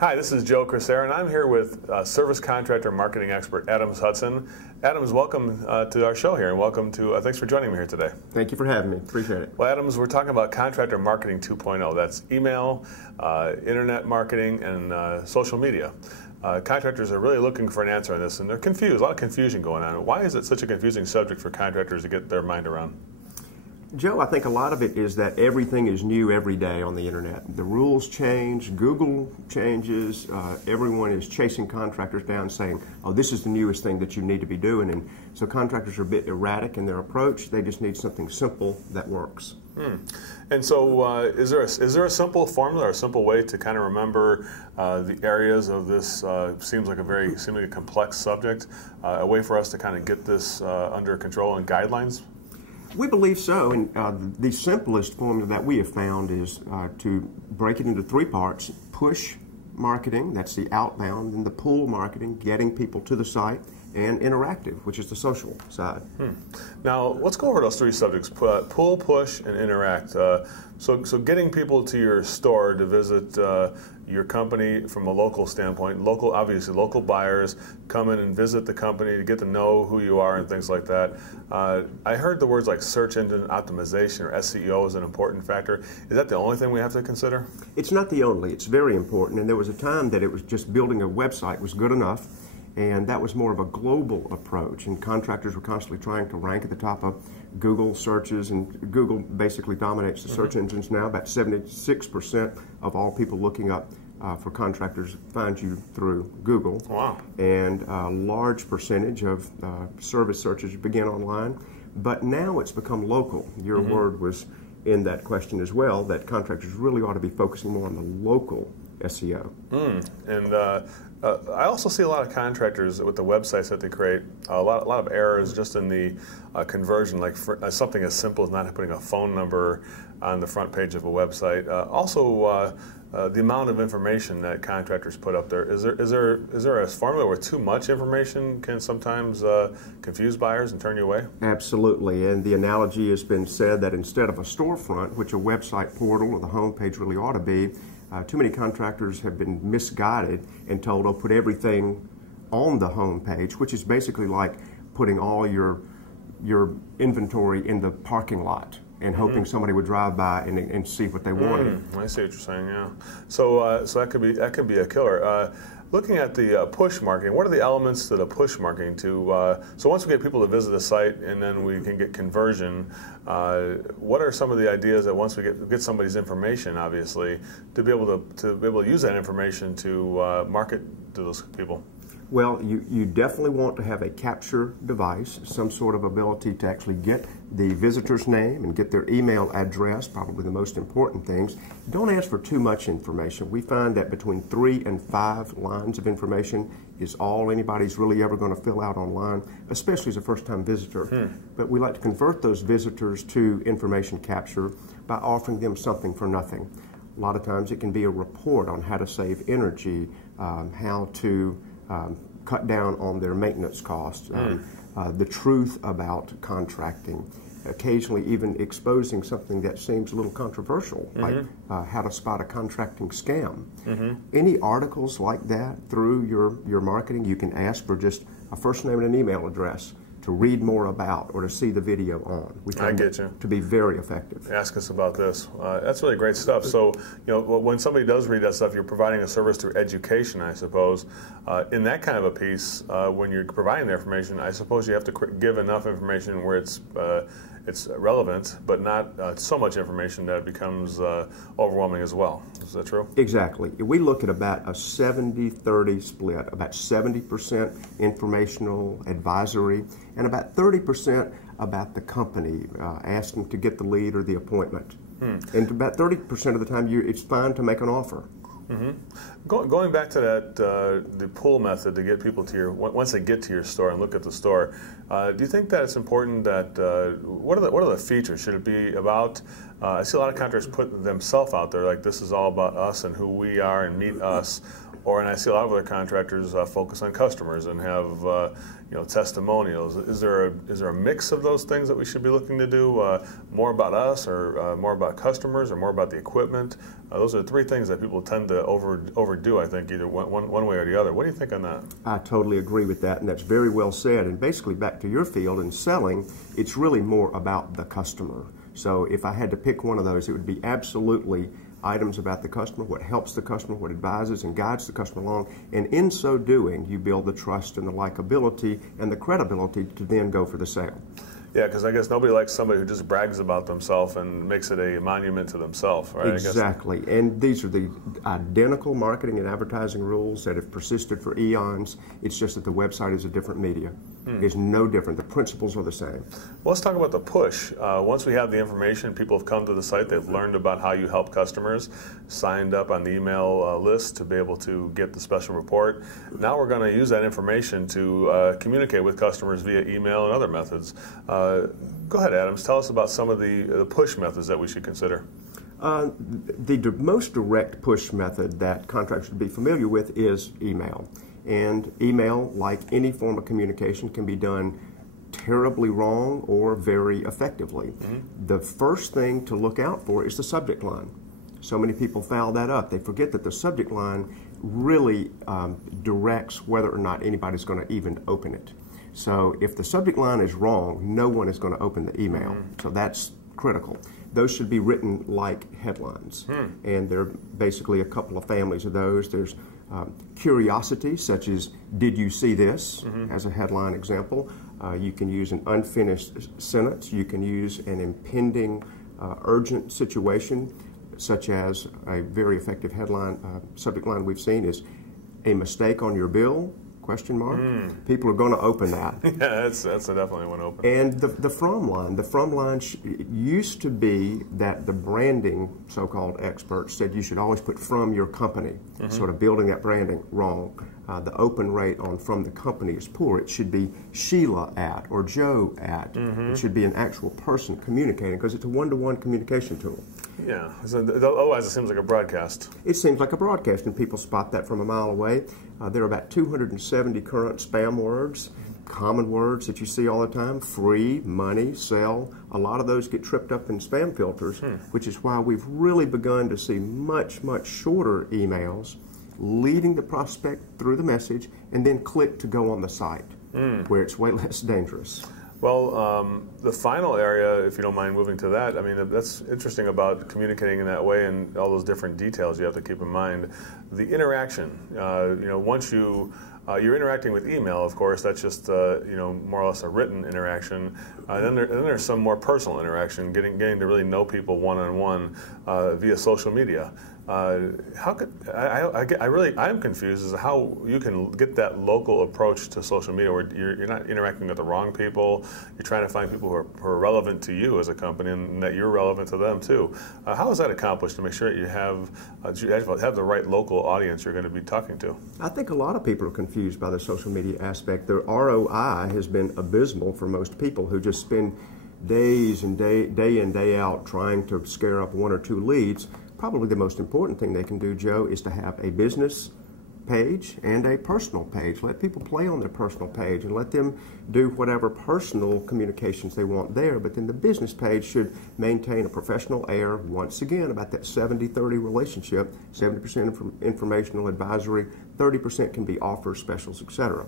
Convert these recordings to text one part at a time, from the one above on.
Hi, this is Joe Crisera, and I'm here with service contractor marketing expert Adams Hudson. Adams, welcome to our show here, and welcome to, thanks for joining me here today. Thank you for having me. Appreciate it. Well, Adams, we're talking about contractor marketing 2.0. That's email, internet marketing, and social media. Contractors are really looking for an answer on this, and they're confused. A lot of confusion going on. Why is it such a confusing subject for contractors to get their mind around? Joe, I think a lot of it is that everything is new every day on the internet. The rules change, Google changes, everyone is chasing contractors down saying, oh, this is the newest thing that you need to be doing. And so contractors are a bit erratic in their approach. They just need something simple that works. And so is there a simple formula or a simple way to kind of remember the areas of this seems like a complex subject, a way for us to kind of get this under control and guidelines? We believe so, and the simplest formula that we have found is to break it into three parts: push marketing, that's the outbound, and the pull marketing, getting people to the site, and interactive, which is the social side. Now, let's go over those three subjects: pull, push, and interact. So getting people to your store to visit your company from a local standpoint, obviously local buyers come in and visit the company to get to know who you are and things like that. I heard the words like search engine optimization or SEO is an important factor. Is that the only thing we have to consider? It's not the only. It's very important, and there was a time that it was just building a website was good enough. And that was more of a global approach, and contractors were constantly trying to rank at the top of Google searches, and Google basically dominates the search engines now. About 76% of all people looking up for contractors find you through Google. Wow. And a large percentage of service searches begin online, but now it's become local. Your word was in that question as well, that contractors really ought to be focusing more on the local SEO. And I also see a lot of contractors with the websites that they create, a lot of errors just in the conversion, like for, something as simple as not putting a phone number on the front page of a website. Also, the amount of information that contractors put up there. Is there a formula where too much information can sometimes confuse buyers and turn you away? Absolutely, and the analogy has been said that instead of a storefront, which a website portal or the home page really ought to be, too many contractors have been misguided and told, oh, put everything on the home page, which is basically like putting all your inventory in the parking lot and hoping somebody would drive by and see what they wanted. I see what you're saying, yeah. So that could be a killer. Looking at the push marketing, what are the elements to the push marketing so once we get people to visit the site and then we can get conversion, what are some of the ideas that once we get somebody's information, obviously, to be able to use that information to market to those people? Well, you definitely want to have a capture device, some sort of ability to actually get the visitor's name and get their email address, probably the most important things. Don't ask for too much information. We find that between 3 and 5 lines of information is all anybody's really ever going to fill out online, especially as a first-time visitor. But we like to convert those visitors to information capture by offering them something for nothing. A lot of times it can be a report on how to save energy, how to cut down on their maintenance costs, the truth about contracting, occasionally even exposing something that seems a little controversial, like how to spot a contracting scam. Any articles like that through your marketing, you can ask for just a first name and an email address to read more about or to see the video on. We find I get you. To be very effective. Ask us about this. That's really great stuff. So, when somebody does read that stuff, you're providing a service through education, I suppose. In that kind of a piece, when you're providing the information, I suppose you have to give enough information where it's relevant, but not so much information that it becomes overwhelming as well. Is that true? Exactly. We look at about a 70-30 split, about 70% informational, advisory, and about 30% about the company, asking to get the lead or the appointment. And about 30% of the time, it's fine to make an offer. Going back to that, the pull method to get people to once they get to your store and look at the store, do you think that it's important that, what are the features? Should it be about I see a lot of contractors put themselves out there, like this is all about us and who we are and meet us. And I see a lot of other contractors focus on customers and have testimonials. Is there a mix of those things that we should be looking to do? More about us, or more about customers, or more about the equipment? Those are the three things that people tend to overdo, I think, either one way or the other. What do you think on that? I totally agree with that, and that's very well said. And basically, back to your field in selling, it's really more about the customer. So if I had to pick one of those, it would be absolutely items about the customer, what helps the customer, what advises and guides the customer along, and in so doing, you build the trust and the likability and the credibility to then go for the sale. Yeah, because I guess nobody likes somebody who just brags about themselves and makes it a monument to themselves, right? Exactly, and these are the identical marketing and advertising rules that have persisted for eons. It's just that the website is a different media. It's no different. The principles are the same. Well, let's talk about the push. Once we have the information, people have come to the site, they've learned about how you help customers, signed up on the email list to be able to get the special report. Now we're going to use that information to communicate with customers via email and other methods. Go ahead, Adams. Tell us about some of the push methods that we should consider. The most direct push method that contractors should be familiar with is email. And email, like any form of communication, can be done terribly wrong or very effectively. The first thing to look out for is the subject line. So many people foul that up. They forget that the subject line really directs whether or not anybody's going to even open it. So if the subject line is wrong, no one is going to open the email. So that's critical. Those should be written like headlines. And there are basically a couple of families of those. There's curiosity, such as, did you see this, as a headline example. You can use an unfinished sentence. You can use an impending urgent situation, such as a very effective headline, subject line we've seen is, a mistake on your bill, question mark. People are going to open that. Yeah, that's definitely one open. And the from line used to be that the branding so-called experts said you should always put from your company, sort of building that branding. Wrong. The open rate on from the company is poor. It should be Sheila at or Joe at. It should be an actual person communicating, because it's a one-to-one communication tool. Yeah, otherwise it seems like a broadcast. It seems like a broadcast, and people spot that from a mile away. There are about 270 current spam words, common words that you see all the time: free, money, sell. A lot of those get tripped up in spam filters, which is why we've really begun to see much, much shorter emails leading the prospect through the message, and then click to go on the site, where it's way less dangerous. Well, the final area, if you don't mind moving to that, I mean, that's interesting about communicating in that way and all those different details you have to keep in mind. The interaction, once you're interacting with email, of course, that's just more or less a written interaction. Then there's some more personal interaction, getting to really know people one-on-one via social media. How could I'm confused as to how you can get that local approach to social media where you're not interacting with the wrong people. You're trying to find people who are relevant to you as a company, and that you're relevant to them too. How is that accomplished to make sure that you have the right local audience you're going to be talking to? I think a lot of people are confused by the social media aspect. The ROI has been abysmal for most people who just spend days and day in, day out trying to scare up one or two leads. Probably the most important thing they can do, Joe, is to have a business page and a personal page. Let people play on their personal page and let them do whatever personal communications they want there, but then the business page should maintain a professional air, once again, about that 70-30 relationship, 70% informational advisory, 30% can be offers, specials, etc.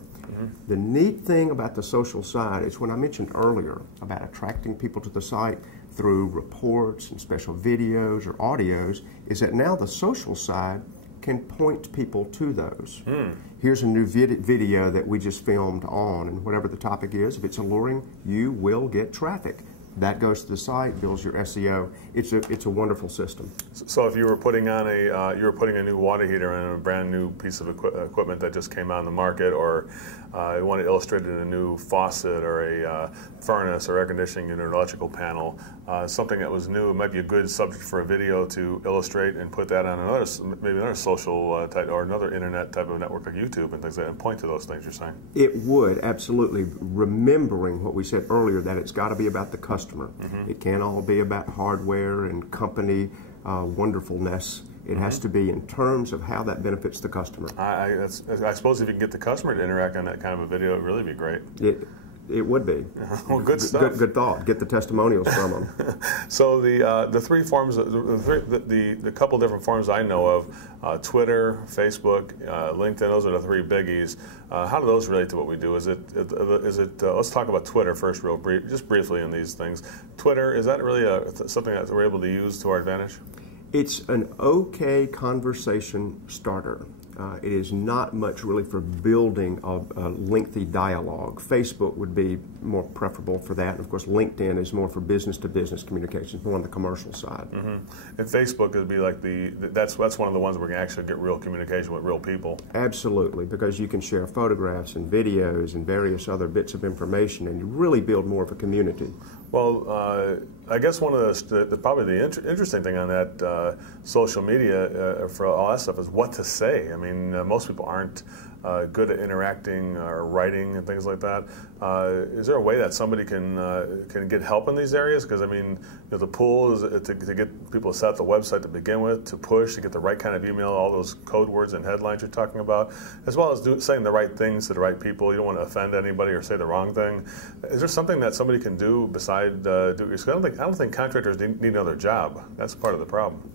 The neat thing about the social side is when I mentioned earlier about attracting people to the site through reports and special videos or audios, is that now the social side can point people to those. Here's a new video that we just filmed on, and whatever the topic is, if it's alluring, you will get traffic. That goes to the site, builds your SEO. It's a wonderful system. So if you were putting on a new water heater in a brand new piece of equipment that just came out on the market, or you want to illustrate a new faucet or a furnace or air conditioning unit or electrical panel, something that was new. It might be a good subject for a video to illustrate and put that on maybe another social type or another internet type of network like YouTube and things like that, and point to those things you're saying. It would, absolutely. Remembering what we said earlier, that it's got to be about the customer. It can't all be about hardware and company wonderfulness. It has to be in terms of how that benefits the customer. I suppose if you can get the customer to interact on that kind of a video, it would really be great. It would be. Well, good stuff. Good thought. Get the testimonials from them. So the three forms, the couple different forms I know of, Twitter, Facebook, LinkedIn. Those are the three biggies. How do those relate to what we do? Is it? Let's talk about Twitter first, just briefly in these things. Twitter, is that really something that we're able to use to our advantage? It's an okay conversation starter. It is not much really for building a lengthy dialogue. Facebook would be more preferable for that. And of course, LinkedIn is more for business-to-business communications, more on the commercial side. And Facebook would be like that's one of the ones where we can actually get real communication with real people. Absolutely, because you can share photographs and videos and various other bits of information, and you really build more of a community. Well, I guess one of probably the interesting thing on that social media for all that stuff is what to say. I mean, most people aren't good at interacting or writing and things like that. Is there a way that somebody can get help in these areas? Because I mean, the pool is to get people to set up the website to begin with, to push, to get the right kind of email, all those code words and headlines you're talking about, as well as saying the right things to the right people. You don't want to offend anybody or say the wrong thing. Is there something that somebody can do beside do? I don't think contractors need another job. That's part of the problem.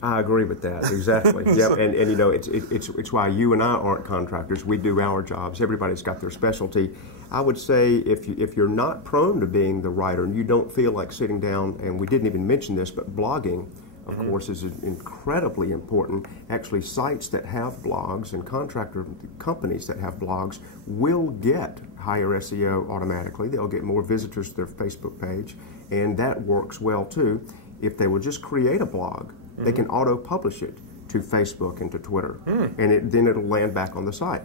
I agree with that, exactly. Yep. And you know, it's why you and I aren't contractors. We do our jobs. Everybody's got their specialty. I would say if you're not prone to being the writer and you don't feel like sitting down, and we didn't even mention this, but blogging, of course, is incredibly important. Actually, sites that have blogs and contractor companies that have blogs will get higher SEO automatically. They'll get more visitors to their Facebook page, and that works well too. If they will just create a blog, they can auto-publish it to Facebook and to Twitter, and then it'll land back on the site.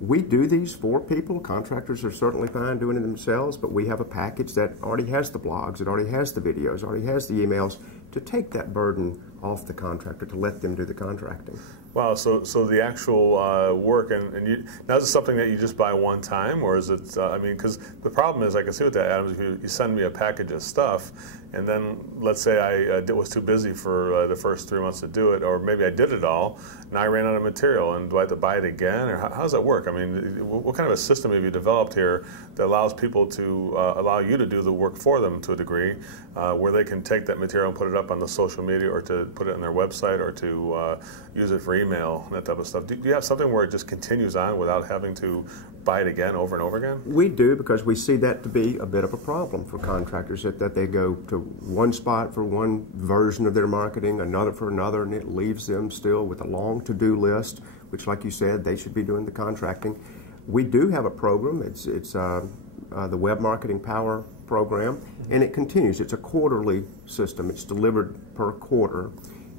We do these for people. Contractors are certainly fine doing it themselves, but we have a package that already has the blogs, it already has the videos, already has the emails, to take that burden off the contractor, to let them do the contracting. Wow, so the actual work, and now is it something that you just buy one time, or is it, I mean, because the problem is, I can see with that, Adam, if you send me a package of stuff, and then let's say I was too busy for the first 3 months to do it, or maybe I did it all, and I ran out of material, and do I have to buy it again, or how does that work? I mean, what kind of a system have you developed here that allows people to, allow you to do the work for them to a degree, where they can take that material and put it up on the social media, or to put it on their website, or to use it for email and that type of stuff? Do you have something where it just continues on without having to buy it again over and over again? We do, because we see that to be a bit of a problem for contractors, that they go to one spot for one version of their marketing, another for another, and it leaves them still with a long to-do list, which, like you said, they should be doing the contracting. We do have a program. It's the Web Marketing Power Program, and it continues. It's a quarterly system. It's delivered per quarter.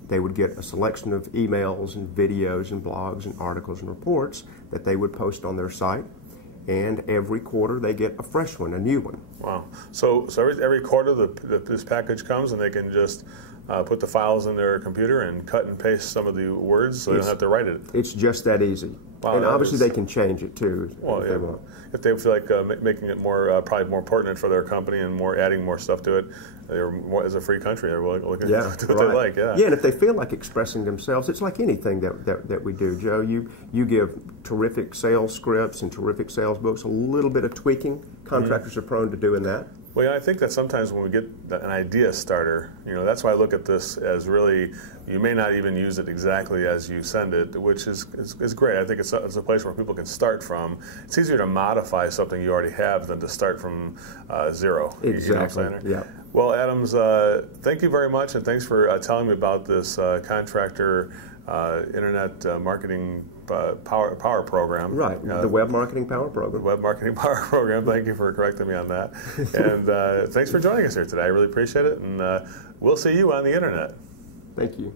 They would get a selection of emails and videos and blogs and articles and reports that they would post on their site, and every quarter they get a fresh one, a new one. Wow. So every quarter this package comes, and they can just put the files in their computer and cut and paste some of the words, so they don't have to write it. It's just that easy. Wow, and obviously they can change it too, if they want. If they feel like making it more, probably more pertinent for their company and adding more stuff to it, as a free country, they're willing to do what they like. Yeah, and if they feel like expressing themselves, it's like anything that we do, Joe. You give terrific sales scripts and terrific sales books, a little bit of tweaking. Contractors are prone to doing that. Well, yeah, I think that sometimes when we get an idea starter, that's why I look at this as really, you may not even use it exactly as you send it, which is great. I think it's a place where people can start from. It's easier to modify something you already have than to start from zero. Exactly. You know what I'm saying? Yeah. Well, Adams, thank you very much, and thanks for telling me about this contractor internet marketing power program. Right, the Web Marketing Power Program. Web Marketing Power Program. Thank you for correcting me on that. And thanks for joining us here today. I really appreciate it, and we'll see you on the internet. Thank you.